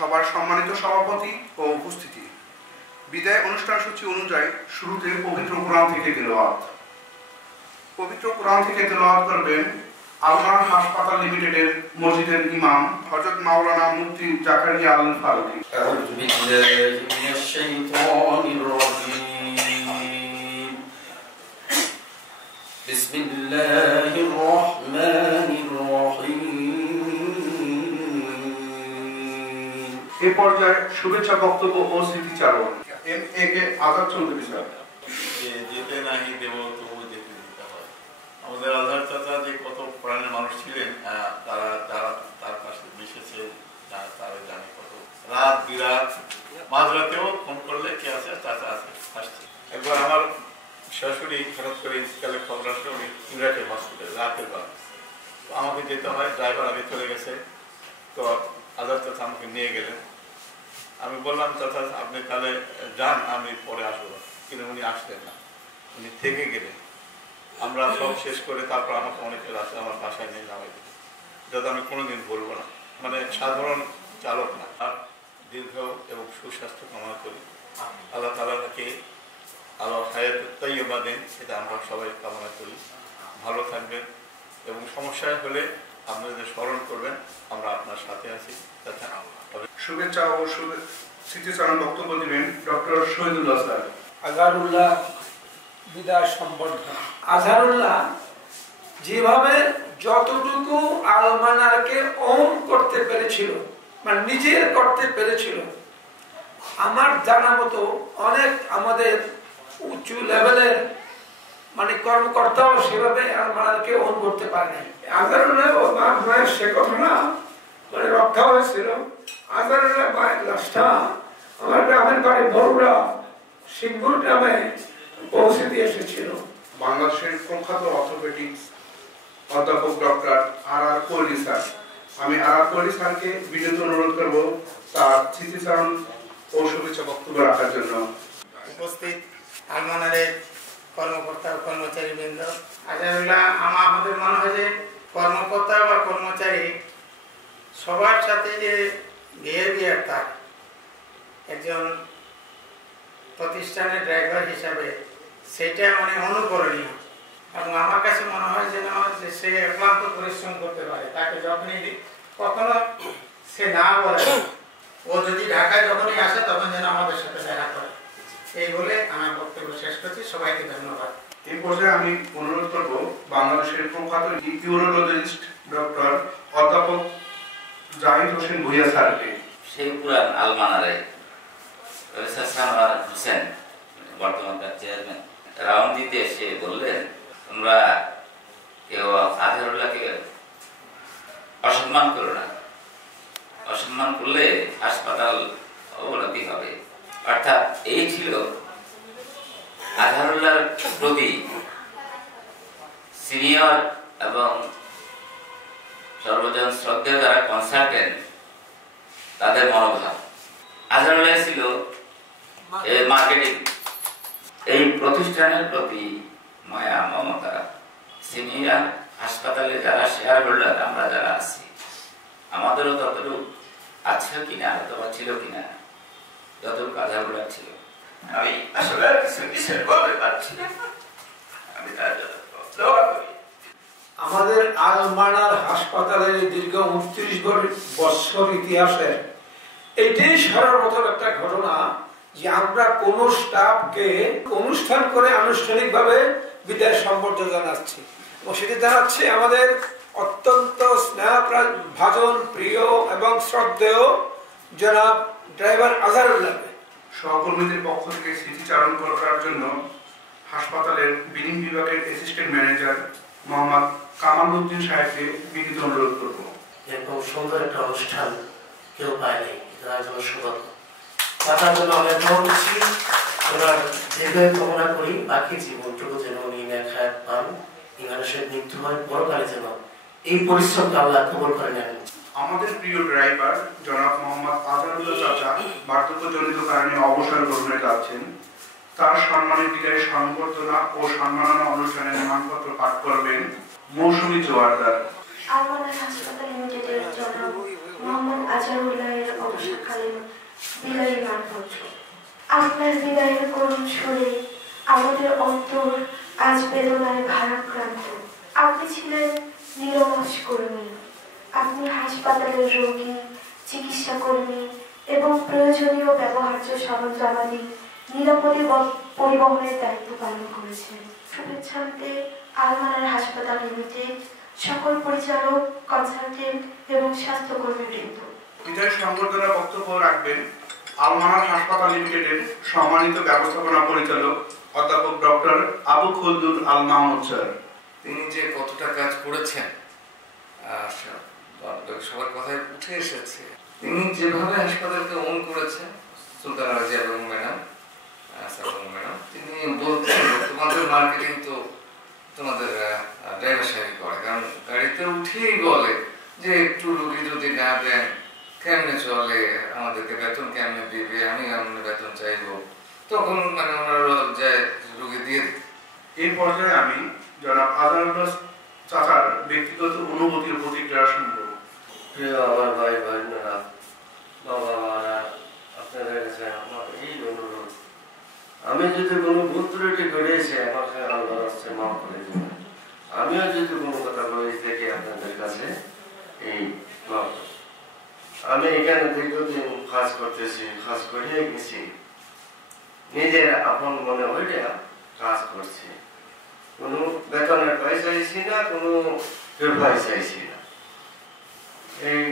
সবার সম্মানিত সভাপতি ও উপস্থিতি, বিদায় অনুষ্ঠান সূচি অনুযায়ী শুরুতে পবিত্র কোরআন থেকে তেলাওয়াত। পবিত্র কোরআন থেকে তেলাওয়াত করবেন আলমান হাসপাতাল লিমিটেডের মসজিদের ইমাম হযরত মাওলানা মুফতি জাকারিয়া আল ফারুকী। আউযু বিল্লাহি মিনাশ শাইতানির রাজীম। বিসমিল্লাহির রহমানির রহিম। এই পর্যায়ে শুভেচ্ছা বক্তব্য ও স্মৃতিচারণ এম.এ.কে আজাদ চৌধুরী স্যার। যেতে নাহি দেব তবু যেতে দিতে হয়। আমাদের আজহার চাচা যে কত প্রাণের মানুষ ছিলেন, তারা যারা তার পাশে মিশেছে তারা জানে কত রাত বিরাত মাঝরাতেও ফোন করলে কে আছে, চাচা আছে, আসছে। একবার আমার শাশুড়ি হঠাৎ করে ইন্সকালের খবর আসলে উনি ইমরাটের হসপিটালে রাতের বার, তো আমাকে যেতে হয়, ড্রাইভার আগে চলে গেছে, তো আজহার চাচা আমাকে নিয়ে গেলেন। আমি বললাম চাচা আপনি তাহলে যান, আমি পরে আসবো, কিন্তু উনি আসলেন না, উনি থেকে গেলেন। আমরা সব শেষ করে তারপর আমাকে অনেকের আসে আমার বাসায় নিয়ে নামাই দিল, যাতে আমি কোনোদিন বলবো না, মানে সাধারণ চালক না। আর দীর্ঘ এবং সুস্বাস্থ্য কামনা করি, আল্লাহ তাআলাকে আলো হায়াত তাইয়্যিবা দেন, সেটা আমরা সবাই কামনা করি। ভালো থাকবেন এবং সমস্যায় হলে আপনাদের স্মরণ করবেন, আমরা আপনার সাথে আছি। শুভেচ্ছা ও স্মৃতিচারণ বক্তব্য দিবেন ডক্টর শহীদুল্লাহ স্যার। আজহারুল্লাহ বিদায় সম্বর্ধনা। আজহারুল্লাহ যেভাবে যতটুকু আলমানারকে ওন করতে পেরেছিল, মানে নিজের করতে পেরেছিল, আমার জানা মতো অনেক আমাদের উঁচু লেভেলের মানে কর্মকর্তাও সেভাবে আলমানারকে ওন করতে পারে নাই। আজহারুল্লাহ সে কথা না, মানে রক্ষা হয়েছিল। আজহারুল্লাহ লাশটা আমার গ্রামের বাড়ি বড়ুরা সিঙ্গুর গ্রামে পৌঁছে দিয়ে এসেছিল। বাংলাদেশের প্রখ্যাত অর্থোপেডিক্স অধ্যাপক ডক্টর আর.আর. কোহলি স্যার। আমি আর.আর. কোহলি স্যারকে বিনীত অনুরোধ করব তার স্মৃতিচারণ ও শুভেচ্ছা বক্তব্য রাখার জন্য। উপস্থিত আলমানারের কর্মকর্তা ও কর্মচারী বৃন্দ, আজহারুল্লাহ আমাদের মনে হয় যে কর্মকর্তা বা কর্মচারী সবার সাথে যে বিহেভিয়ার, তার একজন প্রতিষ্ঠানের ড্রাইভার হিসাবে সেটা মানে অনুকরণীয়। এবং আমার কাছে মনে হয় যে সে ক্লান্ত পরিশ্রম করতে পারে, তাকে যখনই কখনো সে না বলে, ও যদি ঢাকায় যখনই আসে তখন যেন আমাদের সাথে দেখা করে। এই বলে আমার বক্তব্য শেষ করছি, সবাইকে ধন্যবাদ। এই পর্যায়ে আমি অনুরোধ করব বাংলাদেশের প্রখ্যাত ইউরোলজিস্ট ডক্টর অধ্যাপক জাহিদ হোসেন ভুইয়া স্যারকে। সেই পুরান আলমানারে প্রফেসর সানোয়ার হোসেন বর্তমানকার চেয়ারম্যান রাউন্ড দিতে এসে বললেন, তোমরা কেউ আজহারুল্লাহকে অসম্মান করো না, অসম্মান করলে হাসপাতাল অবনতি হবে। অর্থাৎ এই ছিল আজহারুল্লাহর প্রতি সিনিয়র এবং সর্বজন শ্রদ্ধেয় যারা কনসালটেন্ট তাদের মনোভাব। আজহারুল্লাহ ছিল মার্কেটিং, এই প্রতিষ্ঠানের প্রতি মায়া মমতা। সিনিয়র হাসপাতালে যারা শেয়ার হোল্ডার, আমরা যারা আছি, আমাদেরও ততটুকু আছে কিনা অথবা ছিল কিনা, যতটুকু আজহারুল্লাহ ছিল। আমি আসলে আর কিছু বিষয় বলতে পারছি না, আমি তার জন্য দোয়া করি। আমাদের আলমানার হাসপাতালের দীর্ঘ ৩৯ বছর ইতিহাসে এটাই সর্বপ্রথম একটা ঘটনা যে আমরা কোন স্টাফকে অনুষ্ঠান করে আনুষ্ঠানিকভাবে বিদায় সম্বর্ধনা জানাচ্ছি, এবং সেটি জানাচ্ছে আমাদের অত্যন্ত স্নেহভাজন প্রিয় এবং শ্রদ্ধেয় জনাব ড্রাইভার আজহারুল্লাহকে। সহকর্মীদের পক্ষ থেকে স্মৃতিচারণ করার জন্য হাসপাতালের বিলিং বিভাগের অ্যাসিস্ট্যান্ট ম্যানেজার মোহাম্মদ কামাল উদ্দিন সাহেবকে বিনীত অনুরোধ করব। এরকম সুন্দর একটা অনুষ্ঠান কেউ পায়নি, তার জন্য সৌভাগ্য। তার জন্য আমরা দোয়া করছি, ওনার দীর্ঘায়ু কামনা করি, বাকি জীবনটুকু যেন উনি নেখায়াত পান, মানুষের মৃত্যু হয়, পরকালে যেন এই পরিশ্রমটা আল্লাহ কবুল করে নেন। আমাদের প্রিয় ড্রাইভার জনাব মোহাম্মদ আজহারুল্লাহ চাচা বার্ধক্যজনিত কারণে অবসর গ্রহণে যাচ্ছেন। তার সম্মানে বিদায় সংবর্ধনা ও সম্মাননা অনুষ্ঠানে নামপত্র পাঠ করবেন মৌসুমী জোয়ারদার। আলমানার হাসপাতাল লিমিটেডের জনাব মোহাম্মদ আজহারুল্লাহের অবসরকালীন বিদায়ী মানপত্র। আপনার বিদায়ের করুণ সুরে আমাদের অন্তর আজ বেদনায় ভারাক্রান্ত। আপনি ছিলেন নিরলস কর্মী, আপনি হাসপাতালের রোগী, চিকিৎসা কর্মী এবং প্রয়োজনীয় ব্যবহার্য সরঞ্জামাদি নিরাপদে পরিবহনের দায়িত্ব পালন করেছেন। শুভেচ্ছান্তে আলমানার হাসপাতাল লিমিটেড, সকল পরিচালক, কনসালটেন্ট এবং স্বাস্থ্যকর্মীবৃন্দ। বিদায় সংবর্ধনা বক্তব্য রাখবেন আলমানার হাসপাতাল লিমিটেডের সম্মানিত ব্যবস্থাপনা পরিচালক অধ্যাপক ডক্টর আবু খলদুল আল মাহমুদ স্যার। তিনি যে কতটা কাজ করেছেন সবার কথায় উঠে এসেছে। তিনি যেভাবে হাসপাতালকে ওন করেছেন, সুলতানা রাজিয়া বেগম ম্যাডাম, তিনি বলতেন তোমাদের মার্কেটিং তো তোমাদের ড্রাইভার সাহেব করে, কারণ গাড়িতে উঠেই বলে যে একটু রুগী যদি না দেন কেমনে চলে, আমাদেরকে বেতন কেমনে দিবে, আমি আমরা বেতন চাইবো, তখন মানে ওনারা যায় রুগী দিয়ে দেয়। এই পর্যায়ে আমি জনাব আজহারুল্লাহ চাচার ব্যক্তিগত অনুভূতি ও প্রতিক্রিয়া শুনব। প্রিয় আমার ভাই বোনেরা, বাবা মারা, আপনাদের কাছে আমার এই অনুরোধ, আমি যদি কোনো ভুল ত্রুটি করেছি আমাকে আল্লাহর কাছে মাফ করে দেবেন। আমিও যদি কোনো কথা বলে থাকি আপনাদের কাছে এই মাফ। আমি এখানে দীর্ঘদিন কাজ করতেছি, কাজ করিয়ে গেছি, নিজের আপন মনে হইলে কাজ করছি, কোনো বেতনের পয়সা চাইছি না, কোনো পয়সা চাইছি না। এই